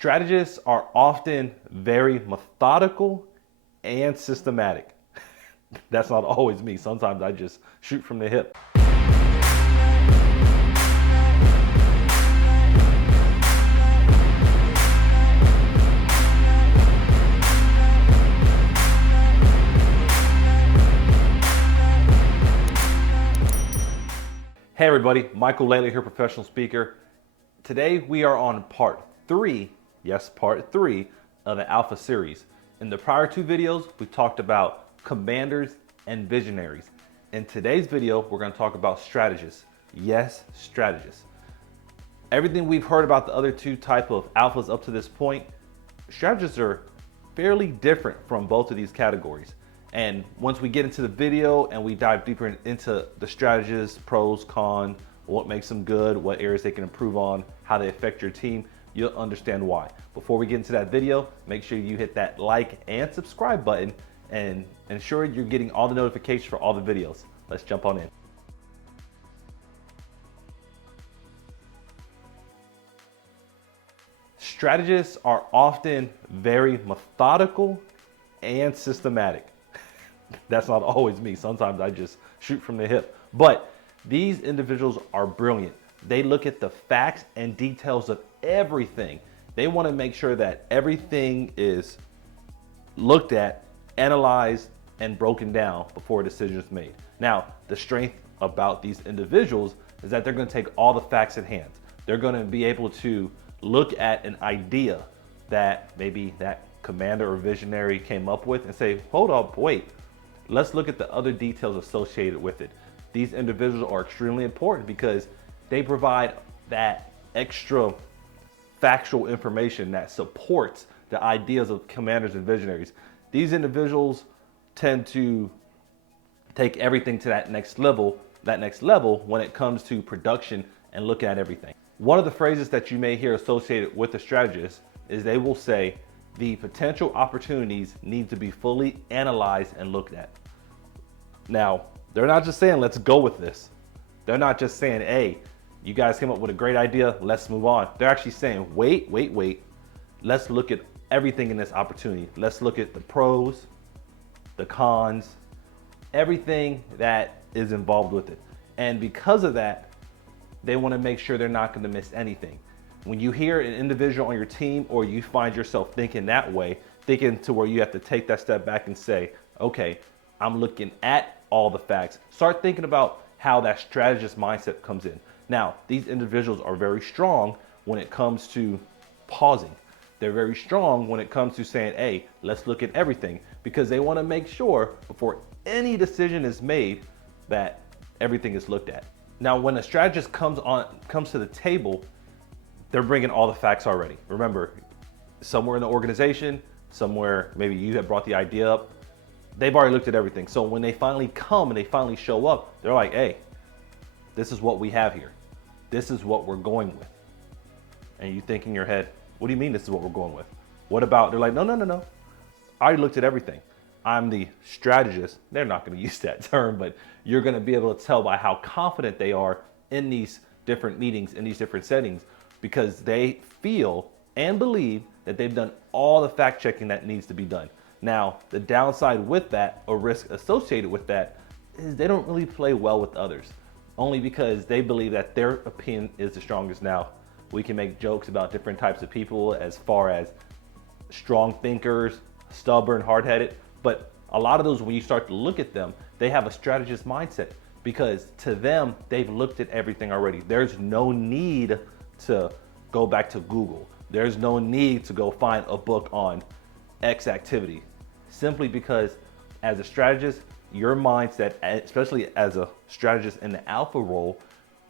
Strategists are often very methodical and systematic. That's not always me. Sometimes I just shoot from the hip. Hey everybody, Michael Laidler here, professional speaker. Today we are on part 3, yes, part 3 of the Alpha series. In the prior 2 videos, we talked about commanders and visionaries. In today's video, we're going to talk about strategists. Yes, strategists. Everything we've heard about the other 2 type of alphas up to this point, strategists are fairly different from both of these categories. And once we get into the video and we dive deeper into the strategists, pros, cons, what makes them good, what areas they can improve on, how they affect your team, you'll understand why. Before we get into that video, make sure you hit that like and subscribe button and ensure you're getting all the notifications for all the videos. Let's jump on in. Strategists are often very methodical and systematic. That's not always me. Sometimes I just shoot from the hip. But these individuals are brilliant. They look at the facts and details of everything. They want to make sure that everything is looked at, analyzed, and broken down before a decision is made. Now, the strength about these individuals is that they're going to take all the facts at hand. They're going to be able to look at an idea that maybe that commander or visionary came up with and say, hold up, wait. Let's look at the other details associated with it. These individuals are extremely important because they provide that extra factual information that supports the ideas of commanders and visionaries. These individuals tend to take everything to that next level when it comes to production and look at everything. One of the phrases that you may hear associated with the strategist is they will say, the potential opportunities need to be fully analyzed and looked at. Now, they're not just saying, let's go with this. They're not just saying, hey, you guys came up with a great idea, let's move on. They're actually saying, wait. Let's look at everything in this opportunity. Let's look at the pros, the cons, everything that is involved with it. And because of that, they want to make sure they're not going to miss anything. When you hear an individual on your team or you find yourself thinking that way, thinking to where you have to take that step back and say, okay, I'm looking at all the facts. Start thinking about how that strategist mindset comes in. Now, these individuals are very strong when it comes to pausing. They're very strong when it comes to saying, hey, let's look at everything, because they want to make sure before any decision is made that everything is looked at. Now, when a strategist comes to the table, they're bringing all the facts already. Remember, somewhere in the organization, somewhere maybe you have brought the idea up, they've already looked at everything. So when they finally come and they finally show up, they're like, hey, this is what we have here. This is what we're going with. And you think in your head, what do you mean this is what we're going with? What about, they're like, no. I already looked at everything. I'm the strategist. They're not going to use that term, but you're going to be able to tell by how confident they are in these different meetings, in these different settings, because they feel and believe that they've done all the fact checking that needs to be done. Now, the downside with that, or risk associated with that, is they don't really play well with others, only because they believe that their opinion is the strongest. Now, we can make jokes about different types of people as far as strong thinkers, stubborn, hard-headed, but a lot of those, when you start to look at them, they have a strategist mindset, because to them, they've looked at everything already. There's no need to go back to Google. There's no need to go find a book on X activity, simply because as a strategist, your mindset, especially as a strategist in the alpha role,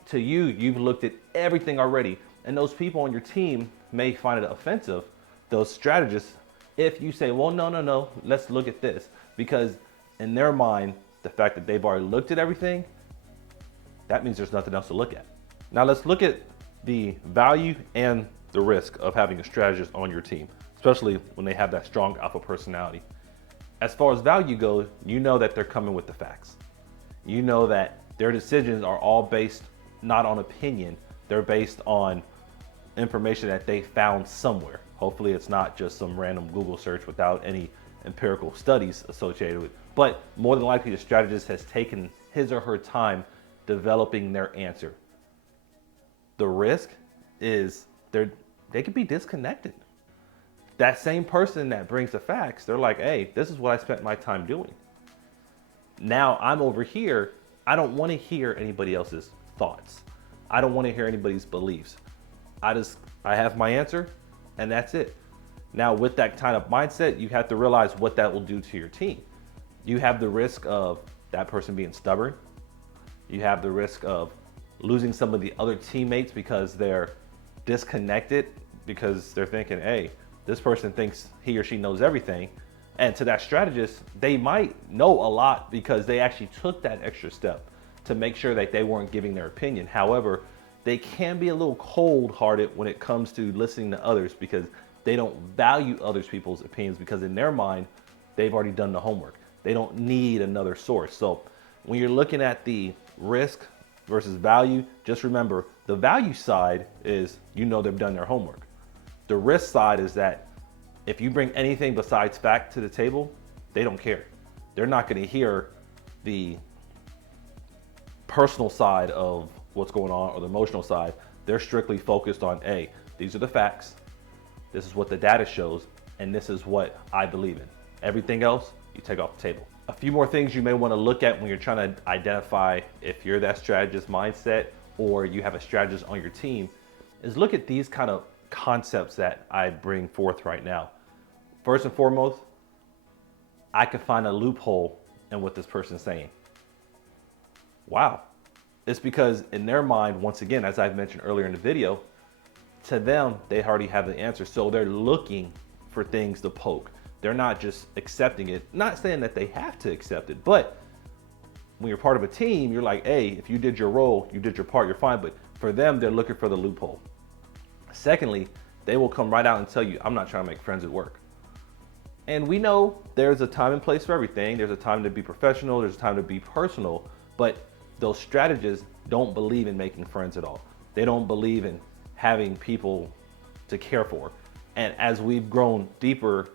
to you, you've looked at everything already. And those people on your team may find it offensive, those strategists, if you say, well, no, let's look at this, because in their mind, the fact that they've already looked at everything, that means there's nothing else to look at. Now let's look at the value and the risk of having a strategist on your team, especially when they have that strong alpha personality. As far as value goes, you know that they're coming with the facts. You know that their decisions are all based not on opinion, they're based on information that they found somewhere. Hopefully it's not just some random Google search without any empirical studies associated with it. But more than likely, the strategist has taken his or her time developing their answer. The risk is they could be disconnected. That same person that brings the facts, they're like, hey, this is what I spent my time doing. Now I'm over here. I don't want to hear anybody else's thoughts. I don't want to hear anybody's beliefs. I have my answer, and that's it. Now, with that kind of mindset, you have to realize what that will do to your team. You have the risk of that person being stubborn. You have the risk of losing some of the other teammates because they're disconnected, because they're thinking, hey, this person thinks he or she knows everything. And to that strategist, they might know a lot because they actually took that extra step to make sure that they weren't giving their opinion. However, they can be a little cold-hearted when it comes to listening to others because they don't value other people's opinions, because in their mind, they've already done the homework. They don't need another source. So when you're looking at the risk versus value, just remember the value side is, they've done their homework. The risk side is that if you bring anything besides fact to the table, they don't care. They're not going to hear the personal side of what's going on or the emotional side. They're strictly focused on, hey, these are the facts. This is what the data shows, and this is what I believe in. Everything else, you take off the table. A few more things you may want to look at when you're trying to identify if you're that strategist mindset or you have a strategist on your team is look at these kind of concepts that I bring forth right now. First and foremost, I could find a loophole in what this person's saying. Wow. It's because in their mind, once again, as I've mentioned earlier in the video, to them, they already have the answer. So they're looking for things to poke. They're not just accepting it. Not saying that they have to accept it, but when you're part of a team, you're like, hey, if you did your role, you did your part, you're fine. But for them, they're looking for the loophole. Secondly, they will come right out and tell you, I'm not trying to make friends at work. And we know there's a time and place for everything. There's a time to be professional. There's a time to be personal. But those strategists don't believe in making friends at all. They don't believe in having people to care for. And as we've grown deeper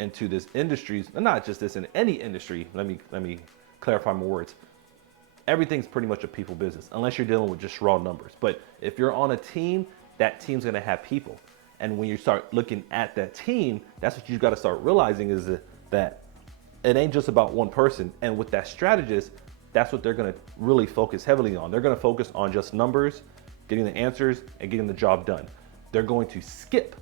into this industry, not just this, in any industry, let me clarify my words. Everything's pretty much a people business, unless you're dealing with just raw numbers. But if you're on a team, that team's gonna have people. And when you start looking at that team, that's what you've got to start realizing is that it ain't just about one person. And with that strategist, that's what they're going to really focus heavily on. They're going to focus on just numbers, getting the answers, and getting the job done. They're going to skip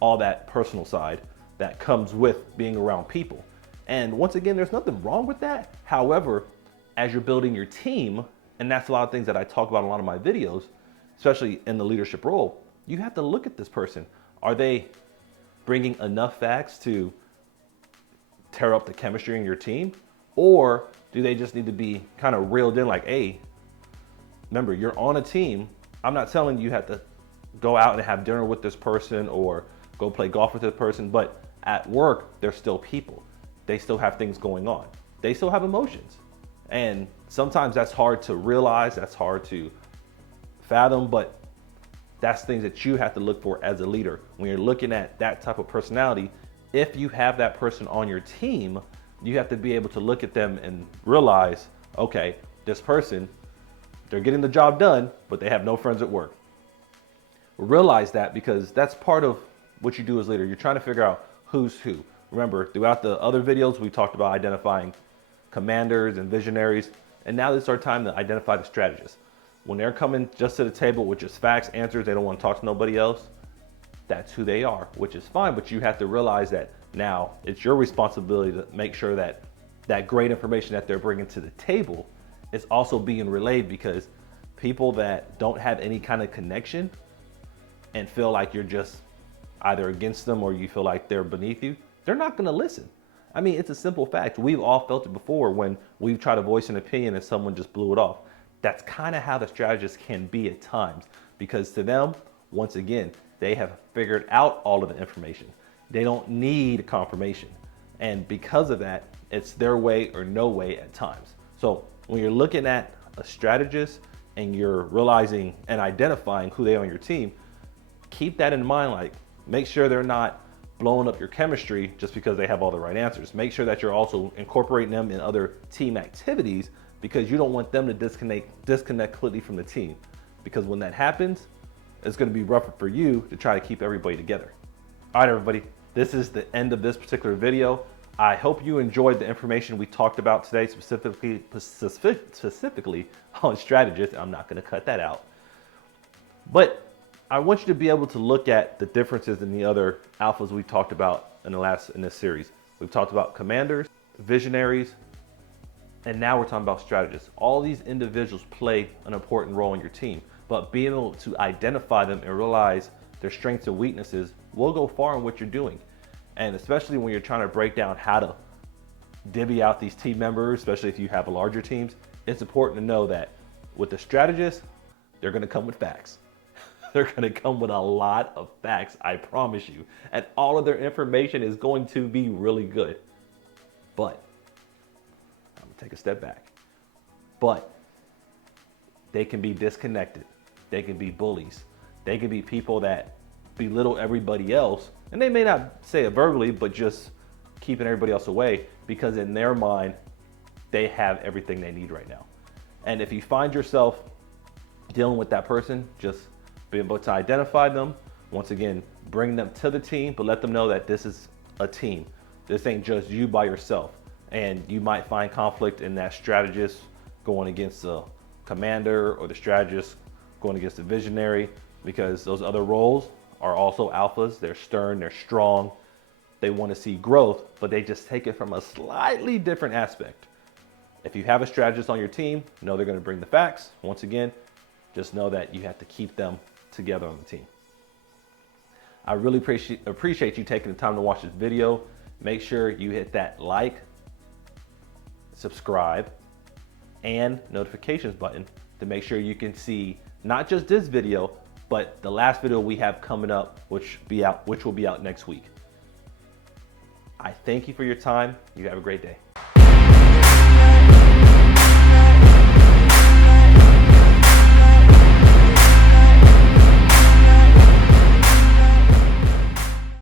all that personal side that comes with being around people. And once again, there's nothing wrong with that. However, as you're building your team, and that's a lot of things that I talk about in a lot of my videos, especially in the leadership role, you have to look at this person. Are they bringing enough facts to tear up the chemistry in your team? Or do they just need to be kind of reeled in like, hey, remember, you're on a team. I'm not telling you have to go out and have dinner with this person or go play golf with this person, but at work, they're still people. They still have things going on. They still have emotions. And sometimes that's hard to realize, that's hard to fathom, but that's things that you have to look for as a leader. When you're looking at that type of personality, if you have that person on your team, you have to be able to look at them and realize, okay, this person, they're getting the job done, but they have no friends at work. Realize that, because that's part of what you do as leader. You're trying to figure out who's who. Remember, throughout the other videos, we talked about identifying commanders and visionaries, and now it's our time to identify the strategists. When they're coming just to the table with just facts, answers, they don't want to talk to nobody else, that's who they are, which is fine. But you have to realize that now it's your responsibility to make sure that that great information that they're bringing to the table is also being relayed, because people that don't have any kind of connection and feel like you're just either against them or you feel like they're beneath you, they're not going to listen. I mean, it's a simple fact. We've all felt it before when we've tried to voice an opinion and someone just blew it off. That's kind of how the strategist can be at times, because to them, once again, they have figured out all of the information. They don't need confirmation. And because of that, it's their way or no way at times. So when you're looking at a strategist and you're realizing and identifying who they are on your team, keep that in mind. Like, Make sure they're not blowing up your chemistry just because they have all the right answers. Make sure that you're also incorporating them in other team activities, because you don't want them to disconnect completely from the team. Because when that happens, it's going to be rougher for you to try to keep everybody together. All right, everybody, this is the end of this particular video. I hope you enjoyed the information we talked about today, specifically on strategists. I'm not going to cut that out. But I want you to be able to look at the differences in the other alphas we talked about in this series. We've talked about commanders, visionaries, and now we're talking about strategists. All these individuals play an important role in your team, but being able to identify them and realize their strengths and weaknesses will go far in what you're doing. And especially when you're trying to break down how to divvy out these team members, especially if you have larger teams, it's important to know that with the strategists, they're going to come with facts. They're going to come with a lot of facts, I promise you. And all of their information is going to be really good. But, I'm going to take a step back. But, they can be disconnected. They can be bullies. They can be people that belittle everybody else. And they may not say it verbally, but just keeping everybody else away, because in their mind, they have everything they need right now. And if you find yourself dealing with that person, just be able to identify them. Once again, bring them to the team, but let them know that this is a team. This ain't just you by yourself. And you might find conflict in that strategist going against the commander, or the strategist going against the visionary, because those other roles are also alphas. They're stern, they're strong. They want to see growth, but they just take it from a slightly different aspect. If you have a strategist on your team, know they're going to bring the facts. Once again, just know that you have to keep them together on the team. I really appreciate you taking the time to watch this video. Make sure you hit that like, subscribe, and notifications button to make sure you can see not just this video, but the last video we have coming up, which will be out next week. I thank you for your time. You have a great day.